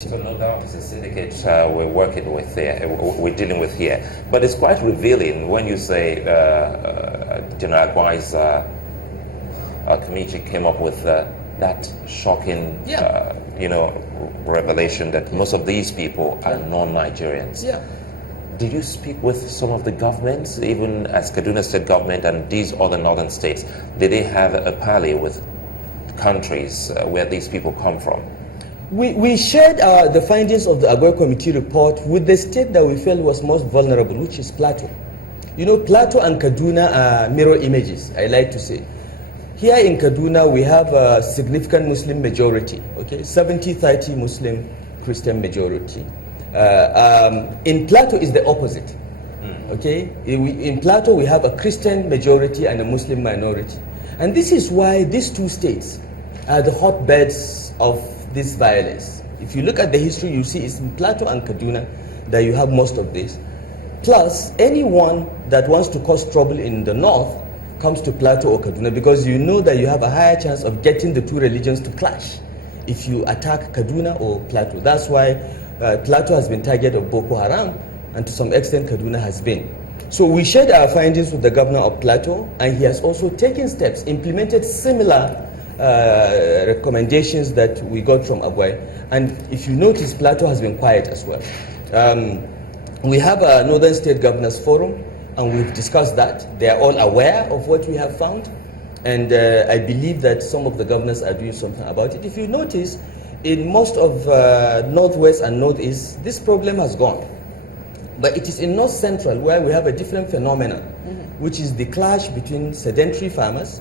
So no doubt it's a syndicate we're working with here, we're dealing with here. But it's quite revealing when you say General Agwai's committee came up with that shocking, revelation that most of these people are non-Nigerians. Yeah. Did you speak with some of the governments, even as Kaduna State government and these other northern states? Did they have a parley with countries where these people come from? We shared the findings of the Agwai Committee report with the state that we felt was most vulnerable, which is Plateau. You know, Plateau and Kaduna are mirror images, I like to say. Here in Kaduna, we have a significant Muslim majority, okay, 70-30 Muslim Christian majority. In Plateau is the opposite, okay? In Plateau, we have a Christian majority and a Muslim minority. And this is why these two states are the hotbeds of this violence. If you look at the history, you see it's in Plateau and Kaduna that you have most of this. Plus, anyone that wants to cause trouble in the north comes to Plateau or Kaduna because you know that you have a higher chance of getting the two religions to clash if you attack Kaduna or Plateau. That's why Plateau has been target of Boko Haram, and to some extent Kaduna has been. So we shared our findings with the governor of Plateau, and he has also taken steps, implemented similar recommendations that we got from Agwai. And if you notice, Plateau has been quiet as well. We have a Northern State Governors Forum, and we've discussed that. They are all aware of what we have found, and I believe that some of the governors are doing something about it. If you notice, in most of Northwest and Northeast, this problem has gone. But it is in North Central where we have a different phenomenon, which is the clash between sedentary farmers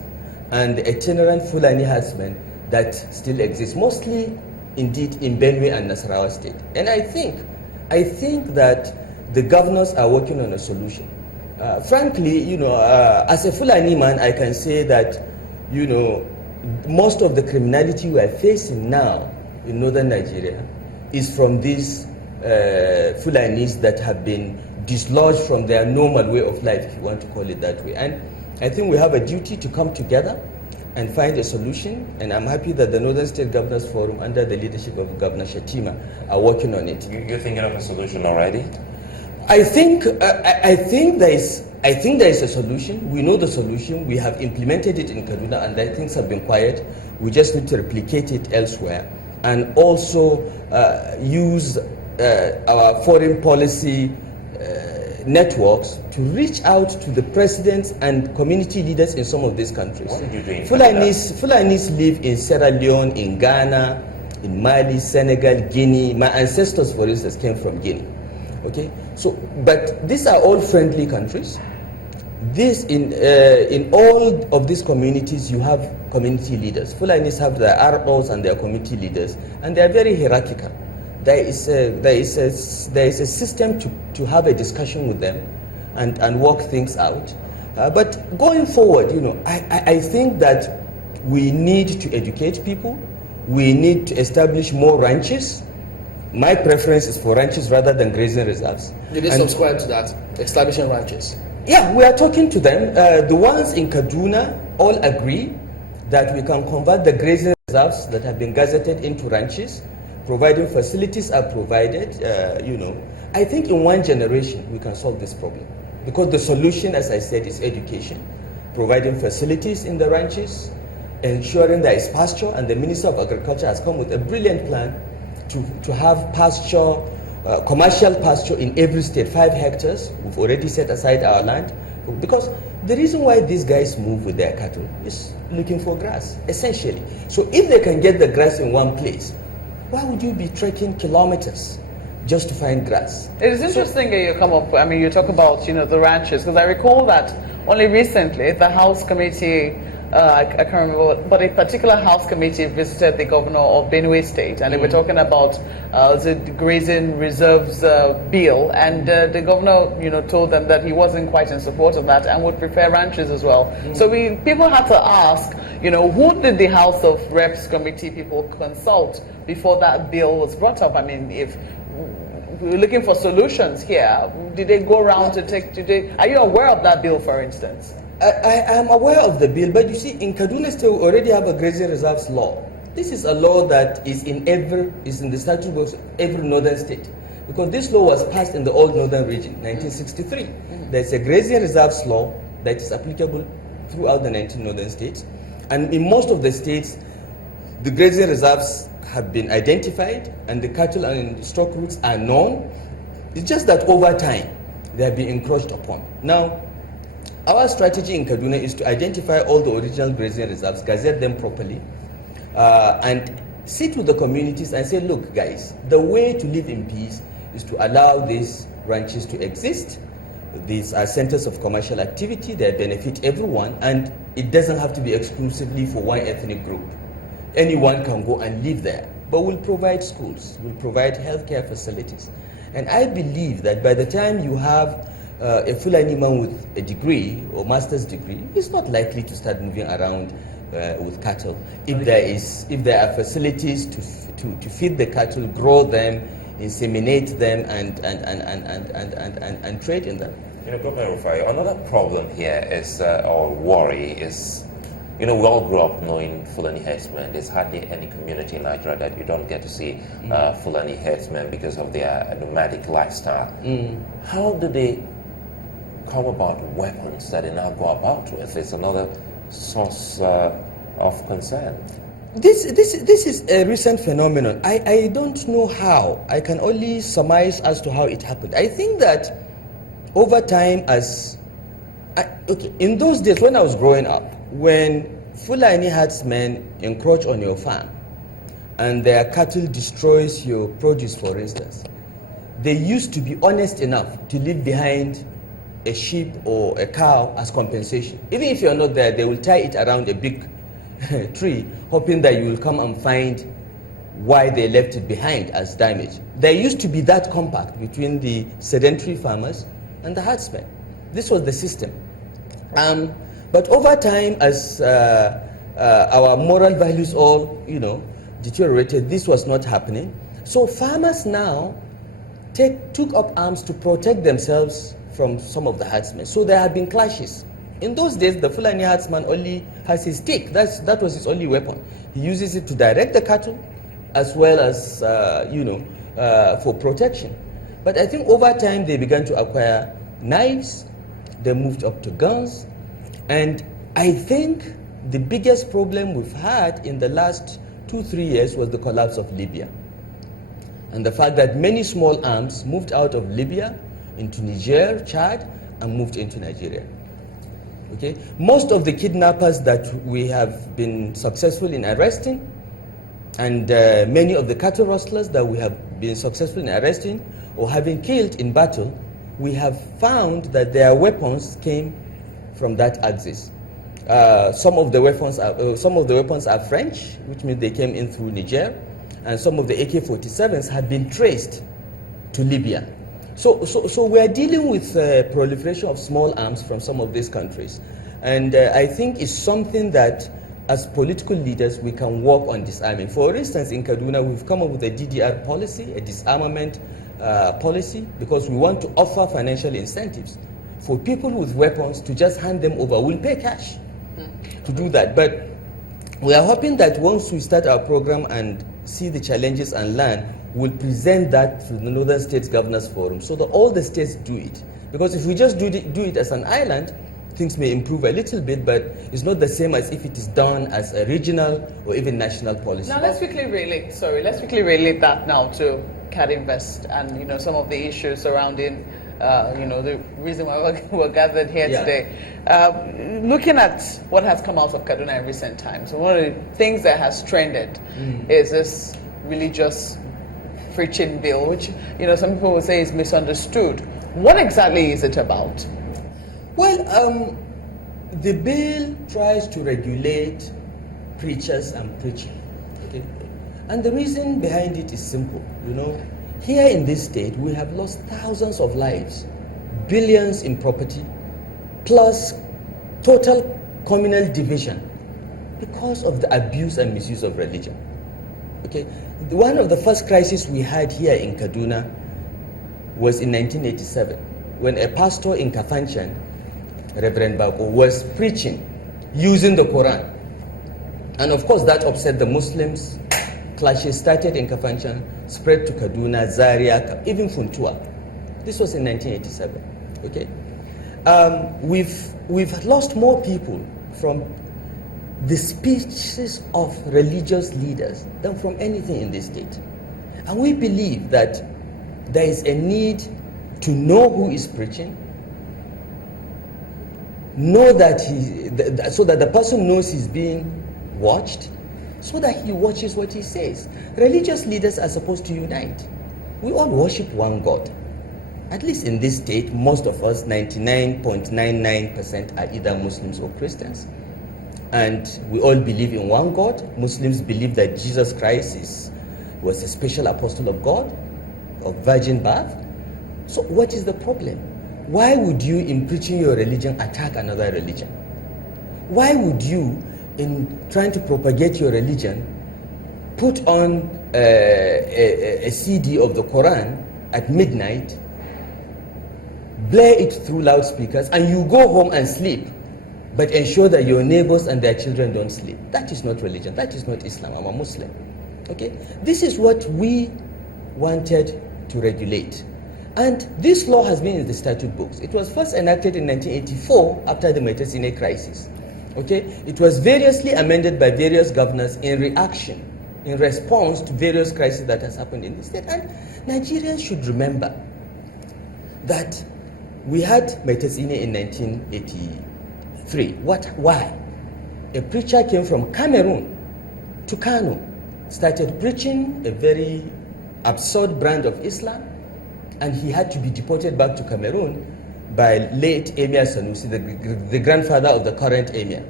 and the itinerant Fulani herdsmen that still exists, mostly indeed in Benue and Nasarawa State. And I think that the governors are working on a solution. Frankly, as a Fulani man, I can say that, most of the criminality we are facing now in northern Nigeria is from these Fulanis that have been dislodged from their normal way of life, if you want to call it that way. And I think we have a duty to come together and find a solution, and I'm happy that the Northern State Governors Forum, under the leadership of Governor Shatima, are working on it. You're thinking of a solution already? I think there is a solution. We know the solution. We have implemented it in Kaduna, and things have been quiet. We just need to replicate it elsewhere, and also use our foreign policy networks to reach out to the presidents and community leaders in some of these countries. What did you do? Fulanis live in Sierra Leone, in Ghana, in Mali, Senegal, Guinea. My ancestors, for instance, came from Guinea. Okay, so but these are all friendly countries. In all of these communities, you have community leaders. Fulanis have their ardos and their community leaders, and they are very hierarchical. There is a system to have a discussion with them and work things out. But going forward, I think that we need to educate people. We need to establish more ranches. My preference is for ranches rather than grazing reserves. Did they subscribe to that, establishing ranches? Yeah, we are talking to them. The ones in Kaduna all agree that we can convert the grazing reserves that have been gazetted into ranches, providing facilities are provided. I think in one generation we can solve this problem, because the solution, as I said, is education, providing facilities in the ranches, ensuring there is pasture, and the Minister of Agriculture has come with a brilliant plan to have pasture, commercial pasture in every state, 5 hectares. We've already set aside our land, because the reason why these guys move with their cattle is looking for grass, essentially. So if they can get the grass in one place, why would you be trekking kilometers just to find grass? It is interesting that you come up, you talk about, the ranches, because I recall that only recently the House Committee, I can't remember, but a particular House Committee visited the governor of Benue State, and they were talking about the grazing reserves bill, and the governor, told them that he wasn't quite in support of that and would prefer ranches as well. So people had to ask, who did the House of Reps Committee people consult before that bill was brought up? If we're looking for solutions here, did they go around are you aware of that bill, for instance? I am aware of the bill, but you see, in Kaduna State, we already have a grazing reserves law. This is a law that is in the statute books of every northern state. Because this law was passed in the old northern region, 1963. There's a grazing reserves law that is applicable throughout the 19 northern states. And in most of the states, the grazing reserves have been identified and the cattle and stock routes are known. It's just that over time, they have been encroached upon. Now, our strategy in Kaduna is to identify all the original grazing reserves, gazette them properly, and sit with the communities and say, look, guys, the way to live in peace is to allow these ranches to exist. These are centers of commercial activity that benefit everyone, and it doesn't have to be exclusively for one ethnic group. Anyone can go and live there, but we'll provide schools, we'll provide healthcare facilities. And I believe that by the time you have a Fulani man with a degree or master's degree, he's not likely to start moving around with cattle. If there are facilities to feed the cattle, grow them, inseminate them, and trade in them. Governor Rufai, another problem here is, or worry is, we all grew up knowing Fulani herdsmen. There's hardly any community in Nigeria that you don't get to see Fulani herdsmen because of their nomadic lifestyle. How do they come about weapons that they now go about with? It's another source of concern. This is a recent phenomenon. I don't know how. I can only surmise as to how it happened. I think that over time, in those days when I was growing up, when Fulani herdsmen encroach on your farm and their cattle destroys your produce, for instance, they used to be honest enough to leave behind a sheep or a cow as compensation. Even if you're not there, they will tie it around a big tree, hoping that you will come and find why they left it behind as damage. There used to be that compact between the sedentary farmers and the herdsmen. This was the system. But over time, as our moral values all, deteriorated, this was not happening. So farmers now took up arms to protect themselves from some of the herdsmen. So there have been clashes. In those days, the Fulani herdsman only has his stick. That was his only weapon. He uses it to direct the cattle as well as, for protection. But I think over time, they began to acquire knives. They moved up to guns. And I think the biggest problem we've had in the last 2-3 years was the collapse of Libya. And the fact that many small arms moved out of Libya into Niger, Chad, and moved into Nigeria. Okay? Most of the kidnappers that we have been successful in arresting, and many of the cattle rustlers that we have been successful in arresting or having killed in battle, we have found that their weapons came from that axis. Some of the weapons are French, which means they came in through Niger, and some of the AK-47s have been traced to Libya. So we are dealing with proliferation of small arms from some of these countries, and I think it's something that, as political leaders, we can work on disarming. For instance, in Kaduna, we've come up with a DDR policy, a disarmament policy, because we want to offer financial incentives for people with weapons to just hand them over. We'll pay cash to do that. But we are hoping that once we start our program and see the challenges and learn, we'll present that to the Northern States Governors Forum so that all the states do it. Because if we just do it as an island, things may improve a little bit, but it's not the same as if it is done as a regional or even national policy. Now let's quickly relate that now to CADInvest and some of the issues surrounding the reason why we're gathered here today. Looking at what has come out of Kaduna in recent times, one of the things that has trended is this religious preaching bill, which some people will say is misunderstood. What exactly is it about? Well, the bill tries to regulate preachers and preaching. Okay? And the reason behind it is simple. Here in this state, we have lost thousands of lives, billions in property, plus total communal division because of the abuse and misuse of religion. Okay? One of the first crises we had here in Kaduna was in 1987, when a pastor in Kafanchan, Reverend Bako, was preaching using the Quran. And of course, that upset the Muslims. Clashes started in Kafanchan, spread to Kaduna, Zaria, even Funtua. This was in 1987. Okay, we've lost more people from the speeches of religious leaders than from anything in this state, and we believe that there is a need to know who is preaching, know that so that the person knows he's being watched, so that he watches what he says. Religious leaders are supposed to unite. We all worship one God. At least in this state, most of us, 99.99%, are either Muslims or Christians. And we all believe in one God. Muslims believe that Jesus Christ was a special apostle of God, of virgin birth. So what is the problem? Why would you, in preaching your religion, attack another religion? Why would you, in trying to propagate your religion, put on a CD of the Quran at midnight, blare it through loudspeakers, and you go home and sleep, but ensure that your neighbors and their children don't sleep? That is not religion. That is not Islam. I'm a Muslim. Okay? This is what we wanted to regulate. And this law has been in the statute books. It was first enacted in 1984 after the Metasine crisis. Okay? It was variously amended by various governors in reaction, in response to various crises that has happened in the state. And Nigerians should remember that we had Metasine in 1983. Why? A preacher came from Cameroon to Kano, started preaching a very absurd brand of Islam, and he had to be deported back to Cameroon by late Emir Sanusi, the grandfather of the current Emir.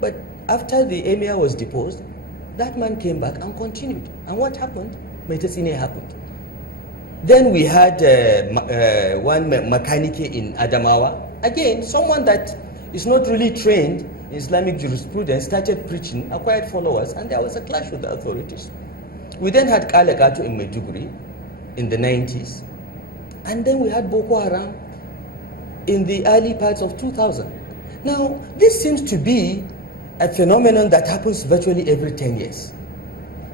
But after the Emir was deposed, that man came back and continued. And what happened? Metasine happened. Then we had one mechanic in Adamawa. Again, someone that is not really trained in Islamic jurisprudence started preaching, acquired followers, and there was a clash with the authorities. We then had Kalekato in Maiduguri in the 90s. And then we had Boko Haram in the early parts of 2000. Now, this seems to be a phenomenon that happens virtually every 10 years.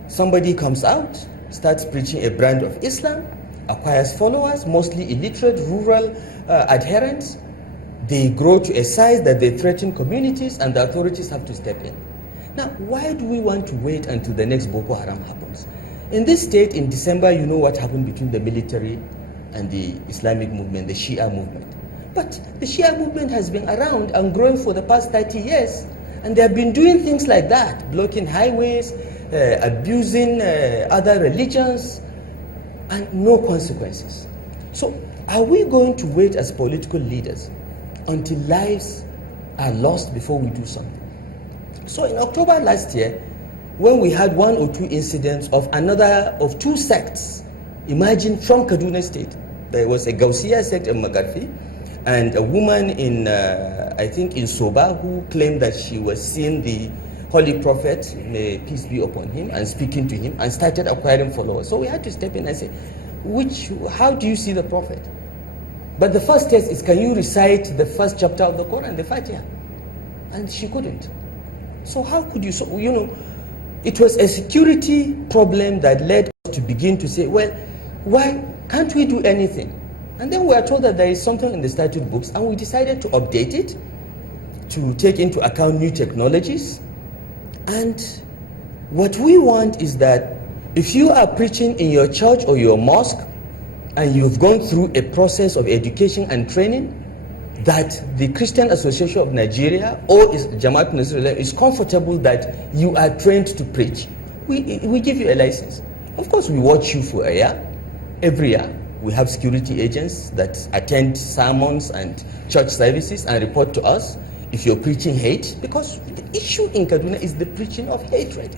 Somebody comes out, starts preaching a brand of Islam, acquires followers, mostly illiterate, rural adherents. They grow to a size that they threaten communities, and the authorities have to step in. Now, why do we want to wait until the next Boko Haram happens? In this state, in December, you know what happened between the military and the Islamic movement, the Shia movement. But the Shia movement has been around and growing for the past 30 years. And they have been doing things like that, blocking highways, abusing other religions, and no consequences. So are we going to wait as political leaders until lives are lost before we do something? So in October last year, when we had one or two incidents of two sects emerging from Kaduna State, there was a Gaussiya sect in Magarfi, and a woman in, I think in Soba, who claimed that she was seeing the Holy Prophet, may peace be upon him, and speaking to him, and started acquiring followers. So we had to step in and say, how do you see the Prophet? But the first test is, can you recite the first chapter of the Quran, the Fatiha? And she couldn't. So how could you, it was a security problem that led us to begin to say, well, why can't we do anything? And then we are told that there is something in the statute books, and we decided to update it, to take into account new technologies. And what we want is that if you are preaching in your church or your mosque, and you've gone through a process of education and training, that the Christian Association of Nigeria or Jamaat Nasrullah is comfortable that you are trained to preach, we give you a license. Of course, we watch you for a year. Every year, we have security agents that attend sermons and church services and report to us if you're preaching hate, because the issue in Kaduna is the preaching of hatred.